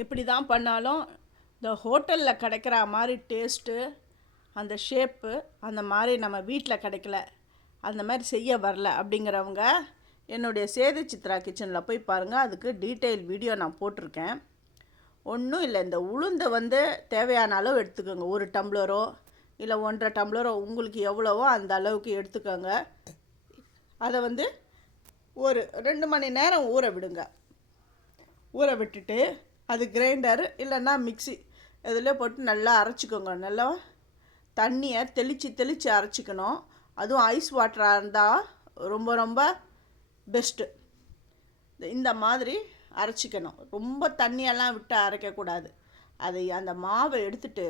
எப்படி தான் பண்ணாலும் இந்த ஹோட்டலில் கிடைக்கிற மாதிரி டேஸ்ட்டு, அந்த ஷேப்பு அந்த மாதிரி நம்ம வீட்டில் கிடைக்கல, அந்த மாதிரி செய்ய வரல அப்படிங்கிறவங்க என்னுடைய சேது சித்ரா கிச்சனில் போய் பாருங்கள். அதுக்கு டீட்டெயில் வீடியோ நான் போட்டிருக்கேன். ஒன்றும் இல்லை, இந்த உளுந்தை வந்து தேவையான அளவு எடுத்துக்கோங்க. 1 டம்ளரோ இல்லை 1.5 டம்ளரோ உங்களுக்கு எவ்வளவோ அந்த அளவுக்கு எடுத்துக்கோங்க. அதை வந்து ஒரு 2 மணி நேரம் ஊற விடுங்க. ஊற விட்டுட்டு அது கிரைண்டர் இல்லைன்னா மிக்ஸி இதில் போட்டு நல்லா அரைச்சிக்கோங்க. நல்லா தண்ணியை தெளித்து அரைச்சிக்கணும். அதுவும் ஐஸ் வாட்டராக இருந்தால் ரொம்ப ரொம்ப பெஸ்ட்டு. இந்த மாதிரி அரைச்சிக்கணும். ரொம்ப தண்ணியெல்லாம் விட்டு அரைக்கக்கூடாது. அதை அந்த மாவை எடுத்துட்டு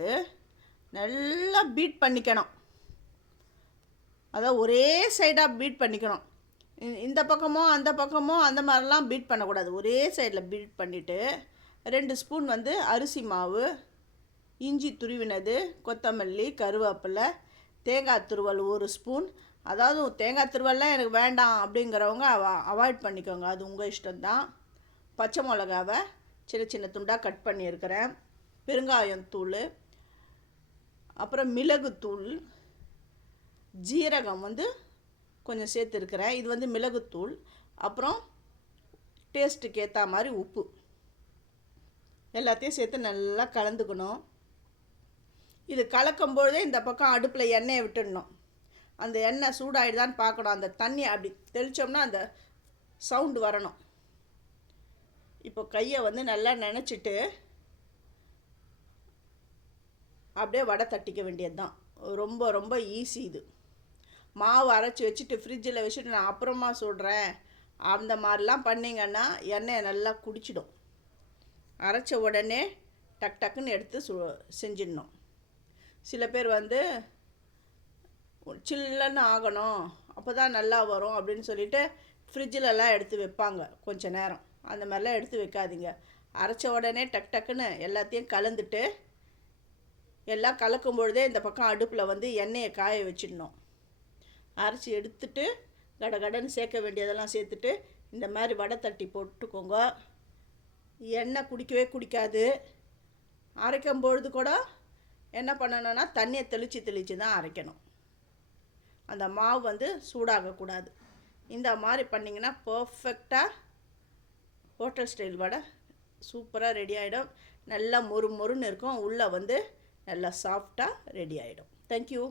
நல்லா பீட் பண்ணிக்கணும். அதாவது ஒரே சைடாக பீட் பண்ணிக்கணும். இந்த பக்கமோ அந்த பக்கமோ அந்த மாதிரிலாம் பீட் பண்ணக்கூடாது. ஒரே சைடில் பீட் பண்ணிவிட்டு 2 ஸ்பூன் வந்து அரிசி மாவு, இஞ்சி துருவினது, கொத்தமல்லி, கருவேப்பிலை, தேங்காய் துருவல் 1 ஸ்பூன். அதாவது தேங்காய் துருவல்லாம் எனக்கு வேண்டாம் அப்படிங்கிறவங்க அவாய்ட் பண்ணிக்கோங்க, அது உங்கள் இஷ்டம்தான். பச்சை மிளகாவை சின்ன சின்ன துண்டாக கட் பண்ணியிருக்கிறேன். பெருங்காயம் தூள், அப்புறம் மிளகுத்தூள், ஜீரகம் வந்து கொஞ்சம் சேர்த்துருக்கிறேன். இது வந்து மிளகுத்தூள். அப்புறம் டேஸ்ட்டுக்கு ஏற்ற மாதிரி உப்பு எல்லாத்தையும் சேர்த்து நல்லா கலந்துக்கணும். இது கலக்கும்பொழுதே இந்த பக்கம் அடுப்பில் எண்ணெயை விட்டுடணும். அந்த எண்ணெய் சூடாகிடுதான்னு பார்க்கணும். அந்த தண்ணி அப்படி தெளித்தோம்னா அந்த சவுண்டு வரணும். இப்போ கையை வந்து நல்லா நனைச்சிட்டு அப்படியே வடை தட்டிக்க வேண்டியது தான். ரொம்ப ரொம்ப ஈஸி இது. மாவு அரைச்சி வச்சுட்டு ஃப்ரிட்ஜில் வச்சுட்டு நான் அப்புறமா சுடுறேன் அந்த மாதிரிலாம் பண்ணிங்கன்னா எண்ணெயை நல்லா குடிச்சிடும். அரைச்ச உடனே டக் டக்குன்னு எடுத்து செஞ்சிடணும். சில பேர் வந்து சில்லுன்னு ஆகணும் அப்போ தான் நல்லா வரும் அப்படின்னு சொல்லிட்டு ஃப்ரிட்ஜிலலாம் எடுத்து வைப்பாங்க கொஞ்ச நேரம். அந்த மாதிரிலாம் எடுத்து வைக்காதீங்க. அரைச்ச உடனே டக் டக்குன்னு எல்லாத்தையும் கலந்துட்டு எல்லாம் கலக்கும் பொழுதே இந்த பக்கம் அடுப்பில் வந்து எண்ணெயை காய வச்சிடணும். அரைச்சி எடுத்துட்டு கடகடன்னு சேர்க்க வேண்டியதெல்லாம் சேர்த்துட்டு இந்த மாதிரி வடை தட்டி போட்டுக்கோங்க. எண்ணெய் குடிக்கவே குடிக்காது. அரைக்கும் பொழுது கூட என்ன பண்ணணும்னா தண்ணியை தெளித்து தான் அரைக்கணும். அந்த மாவு வந்து சூடாகக்கூடாது. இந்த மாதிரி பண்ணிங்கன்னா பர்ஃபெக்டாக ஹோட்டல் ஸ்டைல் வடை சூப்பராக ரெடி ஆகிடும். நல்லா மொறு மொறுன்னு இருக்கும். உள்ளே வந்து நல்லா சாஃப்டாக ரெடி ஆகிடும். தேங்க்யூ.